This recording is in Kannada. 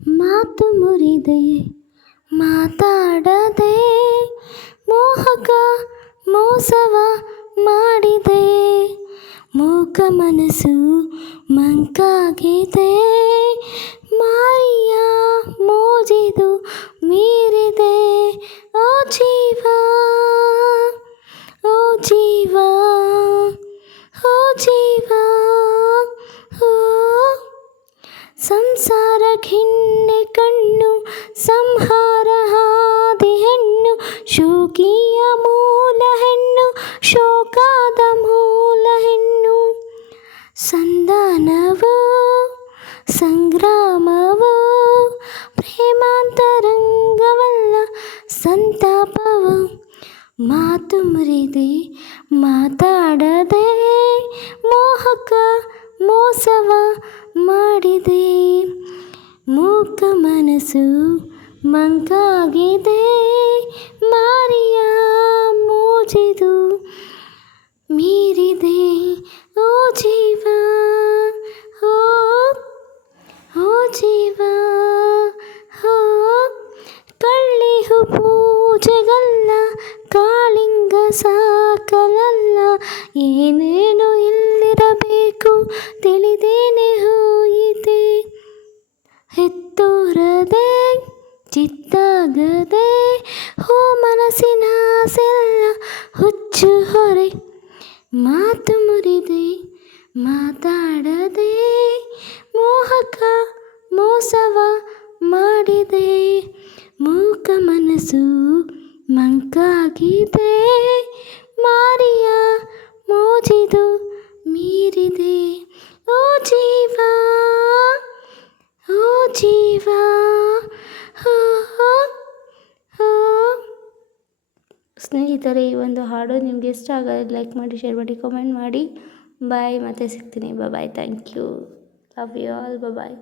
ಮಾತು ಮುರಿದೆ ಮಾತಾಡದೆ ಮೋಹಕ ಮೋಸವ ಮಾಡಿದೆ, ಮೂಕ ಮನಸ್ಸು ಮಂಕಾಗಿದೆ, ಮಾರಿಯ ಮೋಜಿದು ಮೀರಿದೆ. ಓ ಜೀವ ಓ ಜೀವ ಓ ಜೀವ ಓ ಸಂಸಾರ ಖಿನ್ನೆ ಕಣ್ಣು ಸಂಹಾರ ಹಾದಿ ಹೆಣ್ಣು, ಶೋಕಿಯ ಮೂಲ ಹೆಣ್ಣು ಶೋಕಾದ ಮೂಲ ಹೆಣ್ಣು. ಸಂಧಾನವೋ ಸಂಗ್ರಾಮವೋ ಪ್ರೇಮಾಂತರಂಗವಲ್ಲ ಸಂತಾಪವೋ, ಮಾತು ಮುರಿದೆ ಮಾತಾಡದೆ ಮೋಹಕ ಮೋಸವ ಮಾಡಿದೆ, ಮೂಕ ಮನಸ್ಸು ಮಂಕಾಗಿದೆ, ಮಾರಿಯ ಮೋಜಿದು ಮೀರಿದೆ. ಓ ಜೀವ ಓ ಓ ಜೀವ ಓ ಕಳ್ಳಿಹು ಪೂಜೆಗಲ್ಲ ಕಾಳಿಂಗ ಸಾಕಲಲ್ಲ, ಏನೇನು ಇಲ್ಲಿರಬೇಕು ತಿಳಿದೇನೆ ಹೋಯಿತೆ. ಹೆತ್ತೋರದೆ ಚಿತ್ತಾಗದೆ ಹೋ ಮನಸ್ಸಿನ ಆಸೆಲ್ಲ ಹುಚ್ಚು ಹೊರೆ, ಮಾತು ಮುರಿದೆ ಮಾತಾಡದೆ ಮೋಹಕ ಮೋಸವ ಮಾಡಿದೆ, ಮೂಕ ಮನಸ್ಸು ಮಂಕಾಗಿದೆ, ಮಾರಿಯ ಮೋಜಿದು ಮೀರಿದೆ. ಓ ಜೀವ ಓ ಜೀವ ಓ ಓ. ಸ್ನೇಹಿತರೆ, ಈ ಒಂದು ಹಾಡು ನಿಮಗೆ ಇಷ್ಟ ಆಗೋದು ಲೈಕ್ ಮಾಡಿ, ಶೇರ್ ಮಾಡಿ, ಕಾಮೆಂಟ್ ಮಾಡಿ. ಬಾಯ್, ಮತ್ತೆ ಸಿಗ್ತೀನಿ. Bye, thank you, love you all, bye.